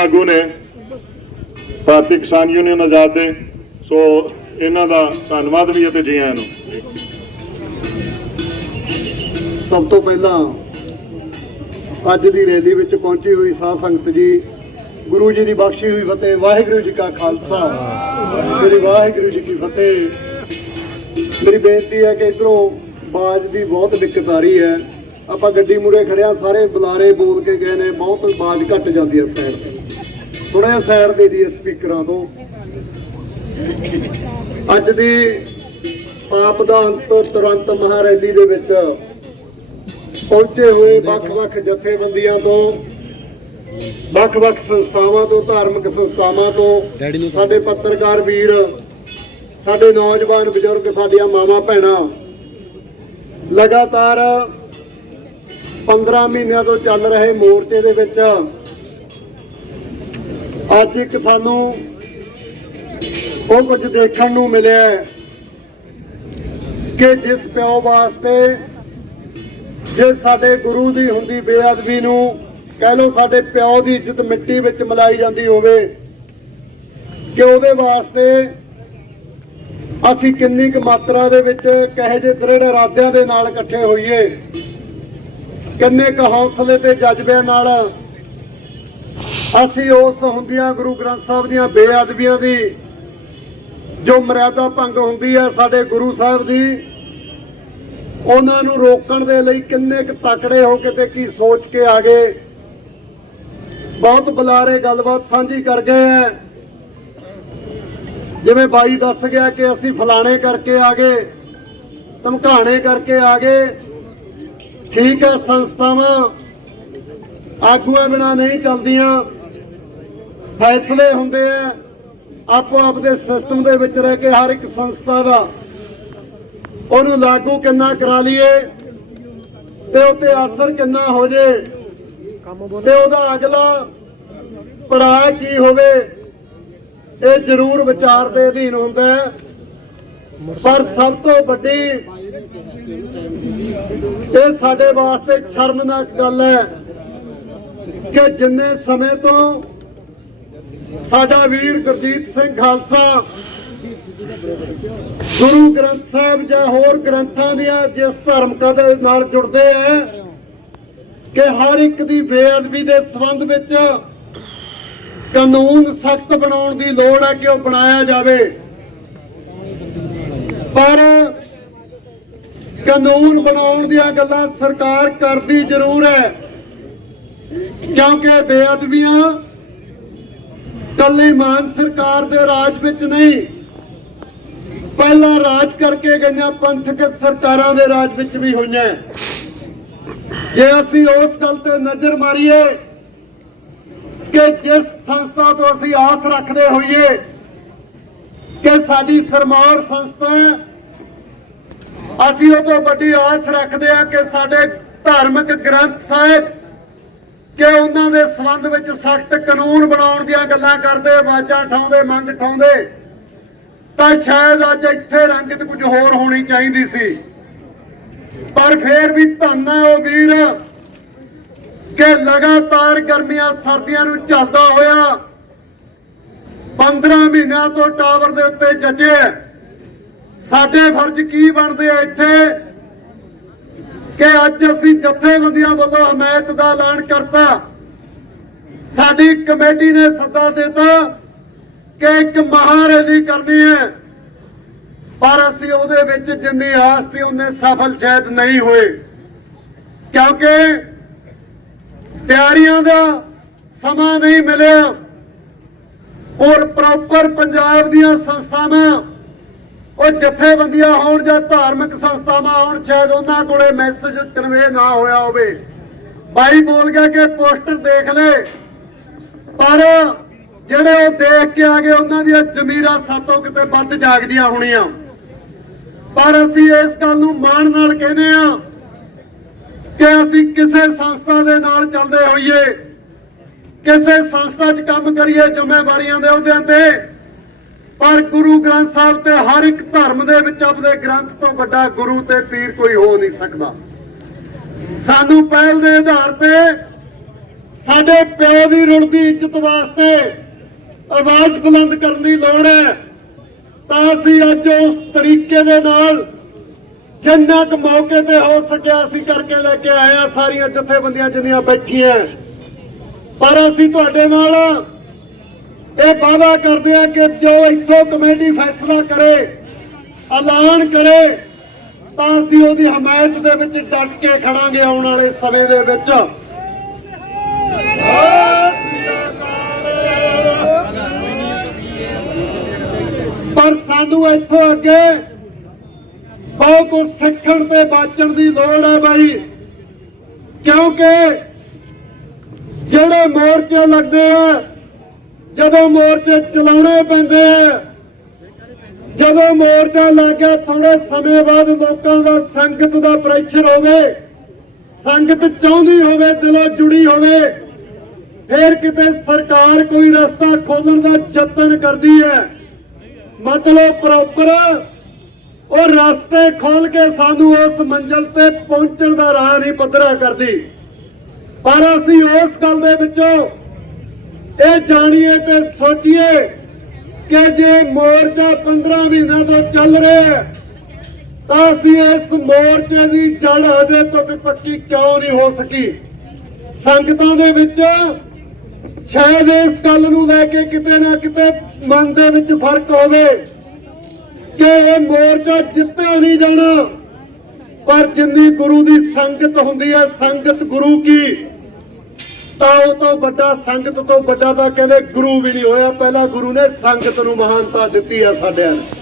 ਆਗੂ ਨੇ, ਭਾਰਤੀ ਕਿਸਾਨ ਯੂਨੀਅਨ ਆਜ਼ਾਦ ਦੇ, ਸੋ ਇਹਨਾਂ ਦਾ ਧੰਨਵਾਦ ਵੀ ਅਤੇ ਜੀ ਆਇਆਂ ਨੂੰ। ਸਭ ਤੋਂ ਪਹਿਲਾਂ ਅੱਜ ਦੀ ਰੈਲੀ ਵਿੱਚ ਪਹੁੰਚੀ ਹੋਈ ਸਾਧ ਸੰਗਤ ਜੀ, ਗੁਰੂ ਜੀ ਦੀ ਬਖਸ਼ੀ ਹੋਈ ਫਤਿਹ, ਵਾਹਿਗੁਰੂ ਜੀ ਕਾ ਖਾਲਸਾ। ਮੇਰੀ ਵਾਹਿਗੁਰੂ ਜੀ ਕੀ ਫਤਿਹ। ਮੇਰੀ ਬੇਨਤੀ ਹੈ ਕਿ ਇਧਰੋਂ ਬਾਜ ਦੀ ਬਹੁਤ ਦਿੱਕਤ ਆ ਰਹੀ ਹੈ। ਆਪਾਂ ਗੱਡੀ ਮੂਰੇ ਖੜਿਆ ਸਾਰੇ ਬੁਲਾਰੇ ਬੋਲ ਕੇ ਗਏ ਨੇ, ਬਹੁਤ ਬਾਜ ਘਟ ਜਾਂਦੀ ਹੈ ਸਾਈਡ ਤੇ ਥੋੜਾ ਜਿਹਾ ਸਾਈਡ ਦੇ ਦੀ ਸਪੀਕਰਾਂ ਤੋਂ। ਅੱਜ ਦੀ ਆਪ ਦਾ ਅੰਤ ਤੁਰੰਤ ਮਹਾਰੈਲੀ ਦੇ ਵਿੱਚ ਪਹੁੰਚੇ ਹੋਏ ਵੱਖ-ਵੱਖ ਜਥੇਬੰਦੀਆਂ ਤੋਂ ਵੱਖ-ਵੱਖ ਸੰਸਥਾਵਾਂ ਤੋਂ ਧਾਰਮਿਕ ਸੰਸਥਾਵਾਂ ਤੋਂ ਸਾਡੇ ਪੱਤਰਕਾਰ ਵੀਰ ਸਾਡੇ ਨੌਜਵਾਨ ਬਜ਼ੁਰਗ ਸਾਡੀਆਂ ਮਾਵਾਂ ਭੈਣਾਂ ਲਗਾਤਾਰ 15 ਮਹੀਨਿਆਂ ਤੋਂ ਚੱਲ ਰਹੇ ਮੋਰਚੇ ਦੇ ਵਿੱਚ ਅੱਜ ਇੱਕ ਸਾਨੂੰ ਉਹ ਕੁਝ ਦੇਖਣ ਨੂੰ ਮਿਲਿਆ ਕਿ ਜਿਸ ਪਿਓ ਵਾਸਤੇ ਜੇ ਸਾਡੇ ਗੁਰੂ ਦੀ ਹੁੰਦੀ ਬੇਅਦਬੀ ਨੂੰ ਕਹਿ ਲਓ ਸਾਡੇ ਪਿਓ ਦੀ ਇੱਜ਼ਤ ਮਿੱਟੀ ਵਿੱਚ ਮਿਲਾਈ ਜਾਂਦੀ ਹੋਵੇ, ਕਿ ਉਹਦੇ ਵਾਸਤੇ ਅਸੀਂ ਕਿੰਨੀ ਕੁ ਮਾਤਰਾ ਦੇ ਵਿੱਚ ਕਹੇ ਜੇ ਦ੍ਰਿੜ ਇਰਾਦਿਆਂ ਦੇ ਨਾਲ ਇਕੱਠੇ ਹੋਈਏ, ਕਿੰਨੇ ਕੁ ਹੌਸਲੇ ਤੇ ਜਜ਼ਬੇ ਨਾਲ ਅਸੀਂ ਉਸ ਹੁੰਦੀਆਂ ਗੁਰੂ ਗ੍ਰੰਥ ਸਾਹਿਬ ਦੀਆਂ ਬੇਅਦਬੀਆਂ ਦੀ ਜੋ ਮਰਿਆਦਾ ਭੰਗ ਹੁੰਦੀ ਹੈ ਸਾਡੇ ਗੁਰੂ ਸਾਹਿਬ ਦੀ, ਉਹਨਾਂ ਨੂੰ ਰੋਕਣ ਦੇ ਲਈ ਕਿੰਨੇ ਕੁ ਤਕੜੇ ਹੋ ਕੇ ਤੇ ਕੀ ਸੋਚ ਕੇ ਆ ਗਏ। ਬਹੁਤ ਬੁਲਾਰੇ ਗੱਲਬਾਤ ਸਾਂਝੀ ਕਰ ਗਏ ਹੈ ਜਿਵੇਂ ਬਾਈ ਦੱਸ ਗਿਆ ਕਿ ਅਸੀਂ ਫਲਾਣੇ ਕਰਕੇ ਆ ਗਏ, ਧਮਕਾਣੇ ਕਰਕੇ ਆ ਗਏ। ਠੀਕ ਹੈ ਸੰਸਥਾਵਾਂ, ਆਗੂਆਂ ਬਿਨਾ ਨਹੀਂ ਚੱਲਦੀਆਂ। ਫੈਸਲੇ ਹੁੰਦੇ ਆ, ਆਪੋ ਆਪ ਦੇ ਸਿਸਟਮ ਦੇ ਵਿੱਚ ਰਹਿ ਕੇ ਹਰ ਇੱਕ ਸੰਸਥਾ ਦਾ। ਉਹਨੂੰ ਲਾਗੂ ਕਿੰਨਾ ਕਰਾ ਲਈਏ, ਤੇ ਉੱਤੇ ਅਸਰ ਕਿੰਨਾ ਹੋ ਜੇ, ਤੇ ਉਹਦਾ ਅਗਲਾ ਪੜਾਅ ਕੀ ਹੋਵੇ, ਇਹ ਜ਼ਰੂਰ ਵਿਚਾਰ ਦੇ ਅਧੀਨ ਹੁੰਦਾ ਹੈ। ਪਰ ਸਭ ਤੋਂ ਵੱਡੀ ਇਹ ਸਾਡੇ ਵਾਸਤੇ ਸ਼ਰਮਨਾਕ ਗੱਲ ਹੈ ਕਿ ਜਿੰਨੇ ਸਮੇਂ ਤੋਂ ਸਾਡਾ ਵੀਰ ਗੁਰਜੀਤ ਸਿੰਘ ਖਾਲਸਾ, ਗੁਰੂ ਗ੍ਰੰਥ ਸਾਹਿਬ ਜਾਂ ਹੋਰ ਗ੍ਰੰਥਾਂ ਦੀਆਂ ਜਿਸ ਧਰਮ ਕਦੇ ਨਾਲ ਜੁੜਦੇ ਹੈ ਕਿ ਹਰ ਇੱਕ ਦੀ ਬੇਅਦਬੀ ਦੇ ਸੰਬੰਧ ਵਿੱਚ ਕਾਨੂੰਨ ਸਖਤ ਬਣਾਉਣ ਦੀ ਲੋੜ ਹੈ ਕਿ ਉਹ ਬਣਾਇਆ ਜਾਵੇ। ਪਰ ਕਾਨੂੰਨ ਬਣਾਉਣ ਦੀਆਂ ਗੱਲਾਂ ਸਰਕਾਰ ਕਰਦੀ ਜ਼ਰੂਰ ਹੈ, ਕਿਉਂਕਿ ਬੇਅਦਬੀਆਂ ਕੱਲੀ ਮਾਨ ਸਰਕਾਰ ਦੇ ਰਾਜ ਵਿੱਚ ਨਹੀਂ। ਪਹਿਲਾਂ ਰਾਜ ਕਰਕੇ ਗਈਆਂ ਪੰਥਕ ਸਰਕਾਰਾਂ ਦੇ ਰਾਜ ਵਿੱਚ ਵੀ ਹੋਈਆਂ। ਜੇ ਅਸੀਂ ਉਸ ਗੱਲ ਤੇ ਨਜ਼ਰ ਮਾਰੀਏ ਕਿ ਜਿਸ ਸੰਸਥਾ ਤੋਂ ਅਸੀਂ ਆਸ ਰੱਖਦੇ ਹੋਈਏ ਕਿ ਸਾਡੀ ਸਰਮੌਰ ਸੰਸਥਾ, ਅਸੀਂ ਉਹ ਤੋਂ ਵੱਡੀ ਆਸ ਰੱਖਦੇ ਹਾਂ ਕਿ ਸਾਡੇ ਧਾਰਮਿਕ ਗ੍ਰੰਥ ਸਾਹਿਬ ਕਿ ਉਹਨਾਂ ਦੇ ਸੰਬੰਧ ਵਿੱਚ ਸਖਤ ਕਾਨੂੰਨ ਬਣਾਉਣ ਦੀਆਂ ਗੱਲਾਂ ਕਰਦੇ, ਆਵਾਜ਼ਾਂ ਠਾਉਂਦੇ ਮੰਗ ਠਾਉਂਦੇ ਤਾਂ ਸ਼ਾਇਦ ਅੱਜ ਇੱਥੇ ਰੰਗਤ ਕੁਝ ਹੋਰ ਹੋਣੀ ਚਾਹੀਦੀ ਸੀ। ਪਰ ਫੇਰ ਵੀ ਧੰਨ ਹੈ ਉਹ ਵੀਰ ਕਿ ਲਗਾਤਾਰ ਗਰਮੀਆਂ, ਸਰਦੀਆਂ ਨੂੰ ਝੱਲਦਾ ਹੋਇਆ 15 ਮਹੀਨਿਆਂ ਤੋਂ ਟਾਵਰ ਦੇ ਉੱਤੇ ਜੱਜੇ ਸਾਡੇ ਫਰਜ਼ ਕੀ ਬਣਦੇ ਆ ਇੱਥੇ? ਕਿ ਅੱਜ ਅਸੀਂ ਜਥੇਬੰਦੀਆਂ ਵੱਲੋਂ ਹਮਾਇਤ ਦਾ ਐਲਾਨ ਕਰਤਾ। ਸਾਡੀ ਕਮੇਟੀ ਨੇ ਸੱਦਾ ਦਿੱਤਾ ਕਿ ਇੱਕ ਮਹਾਰੈਲੀ ਕਰਨੀ ਹੈ। ਪਰ ਅਸੀਂ ਉਹਦੇ ਵਿੱਚ ਜਿੰਨੀ ਆਸ ਸੀ ਉਹਨੇ ਸਫਲ ਸ਼ਾਇਦ ਨਹੀਂ ਹੋਏ। ਕਿਉਂਕਿ ਤਿਆਰੀਆਂ ਦਾ ਸਮਾਂ ਨਹੀਂ ਮਿਲਿਆ। ਔਰ ਪ੍ਰੋਪਰ ਪੰਜਾਬ ਦੀਆਂ ਸੰਸਥਾਵਾਂ ਉਹ ਜਥੇਬੰਦੀਆਂ ਹੋਣ ਜਾਂ ਧਾਰਮਿਕ ਸੰਸਥਾਵਾਂ ਹੋਣ, ਸ਼ਾਇਦ ਉਹਨਾਂ ਕੋਲੇ ਮੈਸੇਜ ਕਨਵੇ ਨਾ ਹੋਇਆ ਹੋਵੇ। ਬਾਈ ਬੋਲ ਗਿਆ ਕਿ ਪੋਸਟਰ ਦੇਖ ਲੈ। ਪਰ ਜਿਹੜੇ ਉਹ ਦੇਖ ਕੇ ਆ ਗਏ, ਉਹਨਾਂ ਦੀਆਂ ਜ਼ਮੀਰਾਂ ਸਾਤੋਂ ਕਿਤੇ ਵੱਧ ਜਾਗਦੀਆਂ ਹੋਣੀਆਂ। ਪਰ ਅਸੀਂ ਇਸ ਗੱਲ ਨੂੰ ਮਾਣ ਨਾਲ ਕਹਿੰਦੇ ਆ ਕਿ ਅਸੀਂ ਕਿਸੇ ਸੰਸਥਾ ਦੇ ਨਾਲ ਚੱਲਦੇ ਹੋਈਏ, ਕਿਸੇ ਸੰਸਥਾ 'ਚ ਕੰਮ ਕਰੀਏ ਜ਼ਿੰਮੇਵਾਰੀਆਂ ਦੇ ਅਹੁਦਿਆਂ ਤੇ। ਪਰ ਗੁਰੂ ਗ੍ਰੰਥ ਸਾਹਿਬ ਤੇ ਹਰ ਇੱਕ ਧਰਮ ਦੇ ਵਿੱਚ ਆਪਦੇ ਗ੍ਰੰਥ ਤੋਂ ਵੱਡਾ ਗੁਰੂ ਤੇ ਪੀਰ ਕੋਈ ਹੋ ਨਹੀਂ ਸਕਦਾ। ਸਾਨੂੰ ਪਹਿਲ ਦੇ ਆਧਾਰ ਤੇ ਸਾਡੇ ਪਿਓ ਦੀ ਰੁਲਦੀ ਇੱਜ਼ਤ ਵਾਸਤੇ ਆਵਾਜ਼ ਬੁਲੰਦ ਕਰਨ ਦੀ ਲੋੜ ਹੈ। ਤਾਂ ਅਸੀਂ ਅੱਜ ਉਸ ਤਰੀਕੇ ਦੇ ਨਾਲ ਜਿੰਨਾ ਕੁ ਮੌਕੇ ਤੇ ਹੋ ਸਕਿਆ ਅਸੀਂ ਕਰਕੇ ਲੈ ਕੇ ਆਏ ਆ ਸਾਰੀਆਂ ਜਥੇਬੰਦੀਆਂ ਜਿੰਨੀਆਂ ਬੈਠੀਆਂ। ਪਰ ਅਸੀਂ ਤੁਹਾਡੇ ਨਾਲ ਇਹ ਵਾਅਦਾ ਕਰਦੇ ਆ ਕਿ ਜੋ ਇੱਥੋਂ ਕਮੇਟੀ ਫੈਸਲਾ ਕਰੇ, ਐਲਾਨ ਕਰੇ, ਤਾਂ ਅਸੀਂ ਉਹਦੀ ਹਮਾਇਤ ਦੇ ਵਿੱਚ ਡਟ ਕੇ ਖੜਾਂਗੇ ਆਉਣ ਵਾਲੇ ਸਮੇਂ ਦੇ ਵਿੱਚ। ਪਰ ਸਾਨੂੰ ਇੱਥੋਂ ਅੱਗੇ ਬਹੁਤ ਕੁਝ ਸਿੱਖਣ ਤੇ ਬਾਚਣ ਦੀ ਲੋੜ ਹੈ ਬਾਈ, ਕਿਉਂਕਿ ਜਿਹੜੇ ਮੋਰਚੇ ਲੱਗਦੇ ਆ ਜਦੋਂ ਮੋਰਚੇ ਚਲਾਉਣੇ ਪੈਂਦੇ ਆ, ਜਦੋਂ ਮੋਰਚਾ ਲੱਗ ਗਿਆ ਥੋੜੇ ਸਮੇਂ ਬਾਅਦ ਲੋਕਾਂ ਦਾ ਸੰਗਤ ਦਾ ਪ੍ਰੈਸ਼ਰ ਹੋਵੇ, ਸੰਗਤ ਚਾਹੁੰਦੀ ਹੋਵੇ, ਦਿਲੋਂ ਜੁੜੀ ਹੋਵੇ, ਫਿਰ ਕਿਤੇ ਸਰਕਾਰ ਕੋਈ ਰਸਤਾ ਖੋਲਣ ਦਾ ਯਤਨ ਕਰਦੀ ਹੈ। ਮਤਲਬ ਪ੍ਰੋਪਰ ਉਹ ਰਸਤੇ ਖੋਲ ਕੇ ਸਾਨੂੰ ਉਸ ਮੰਜ਼ਲ ਤੇ ਪਹੁੰਚਣ ਦਾ ਰਾਹ ਨਹੀਂ ਪੱਧਰਾ ਕਰਦੀ। ਪਰ ਅਸੀਂ ਉਸ ਗੱਲ ਦੇ ਵਿੱਚੋਂ ਇਹ ਜਾਣੀਏ ਤੇ ਸੋਚੀਏ ਕਿ ਜੇ ਮੋਰਚਾ 15 ਮਹੀਨਿਆਂ ਤੋਂ ਚੱਲ ਰਿਹਾ ਹੈ, ਤਾਂ ਅਸੀਂ ਇਸ ਮੋਰਚੇ ਦੀ ਜੜ ਹਜੇ ਤੱਕ ਪੱਕੀ ਕਿਉਂ ਨਹੀਂ ਹੋ ਸਕੀ? ਸੰਗਤਾਂ ਦੇ ਵਿੱਚ ਸ਼ਾਇਦ ਇਸ ਗੱਲ ਨੂੰ ਲੈ ਕੇ ਕਿਤੇ ਨਾ ਕਿਤੇ ਮਨ ਦੇ ਵਿੱਚ ਫ਼ਰਕ ਹੋਵੇ ਕਿ ਇਹ ਮੋਰਚਾ ਜਿੱਤਿਆ ਨਹੀਂ ਜਾਣਾ, ਪਰ ਜਿੰਨੀ ਗੁਰੂ ਦੀ ਸੰਗਤ ਹੁੰਦੀ ਹੈ, ਸੰਗਤ ਗੁਰੂ ਕੀ? ਤਾਂ ਉਹ ਤੋਂ ਵੱਡਾ ਸੰਗਤ ਤੋਂ ਵੱਡਾ ਤਾਂ ਕਹਿੰਦੇ ਗੁਰੂ ਵੀ ਨਹੀਂ ਹੋਇਆ। ਪਹਿਲਾਂ ਗੁਰੂ ਨੇ ਸੰਗਤ ਨੂੰ ਮਹਾਨਤਾ ਦਿੱਤੀ ਆ ਸਾਡਿਆਂ ਨੂੰ।